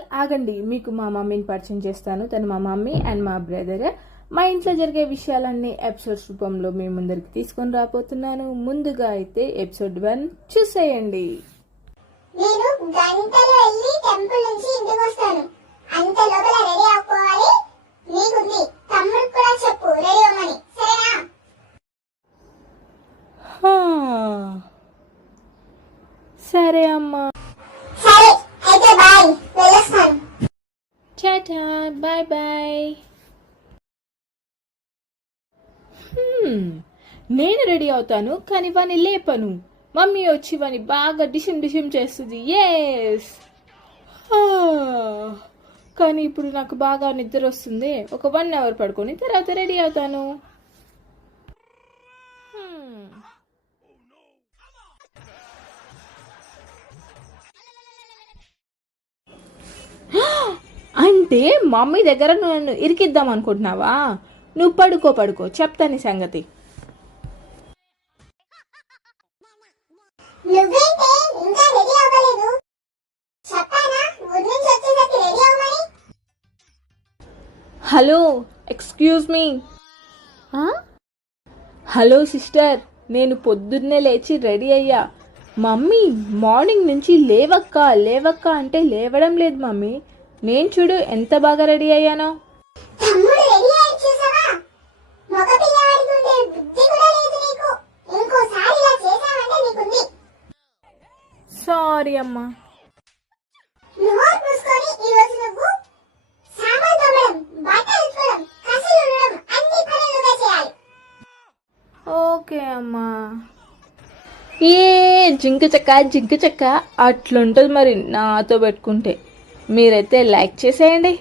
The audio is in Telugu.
ఆల్ ఆగండి, మీకు మా మమ్మీని పరిచయం చేస్తాను. తను మా మమ్మీ అండ్ మా బ్రదర్. మా ఇంట్లో జరిగే విషయాలన్నీ ఎపిసోడ్స్ రూపంలో మీ ముందరికి తీసుకొని రాబోతున్నాను. ముందుగా అయితే ఎపిసోడ్ 1 చూసేయండి. నేను గంటలో వెళ్ళి టెంపుల్ నుంచి ఇంటికి వస్తాను. అంత లోపల రెడీ అవ్వాలి. నీకుంది, తమ్ముడు కూడా చెప్పు రెడీ అవ్వమని, సరేనా? సరే అమ్మా. సరే అయితే బాయ్, వెళ్ళొస్తాను. Tata, bye bye. నేను రెడీ అవుతాను కానీ వాని లేపను. మమ్మీ వచ్చి వాని బాగా డిషిం డిషిం చేస్తుంది. ఎస్, కానీ ఇప్పుడు నాకు బాగా నిద్ర వస్తుంది. ఒక 1 అవర్ పడుకొని తర్వాత రెడీ అవుతాను. అంటే మమ్మీ దగ్గర నన్ను ఇరికిద్దాం అనుకుంటున్నావా? నువ్వు పడుకో, చెప్తాను ఈ సంగతి. నువ్వేంటే ఇంకా రెడీ అవ్వలేదు? చెప్పానా ఊరి నుంచి వచ్చేసరికి రెడీ అవ్వమని? Hello, excuse me. Hello sister, నేను పొద్దున్నే లేచి రెడీ అయ్యా. మమ్మీ మార్నింగ్ నుంచి లేవక్క అంటే లేవడం లేదు మమ్మీ. నేను చూడు ఎంత బాగా రెడీ అయ్యానో. తమ్ముడు రెడీ అయ్యి చూసావా? మగ పిల్లవాడికి ఉండే బుద్ధి కూడా లేదు నీకు. ఇంకోసారి ఇలా చేసావంటే నీకుంది. సారీ అమ్మా. నోరు మూసుకొని ఈ రోజు నువ్వు సామాన్ తోమడం, బట్టలు ఉతకడం, కసులు ఉండడం అన్ని పనులు నువ్వే చేయాలి. ఓకే అమ్మా. ఏ జింక చెక్క అట్లుంటుంది మరి నాతో పెట్టుకుంటే. మీరైతే లైక్ చేసేయండి.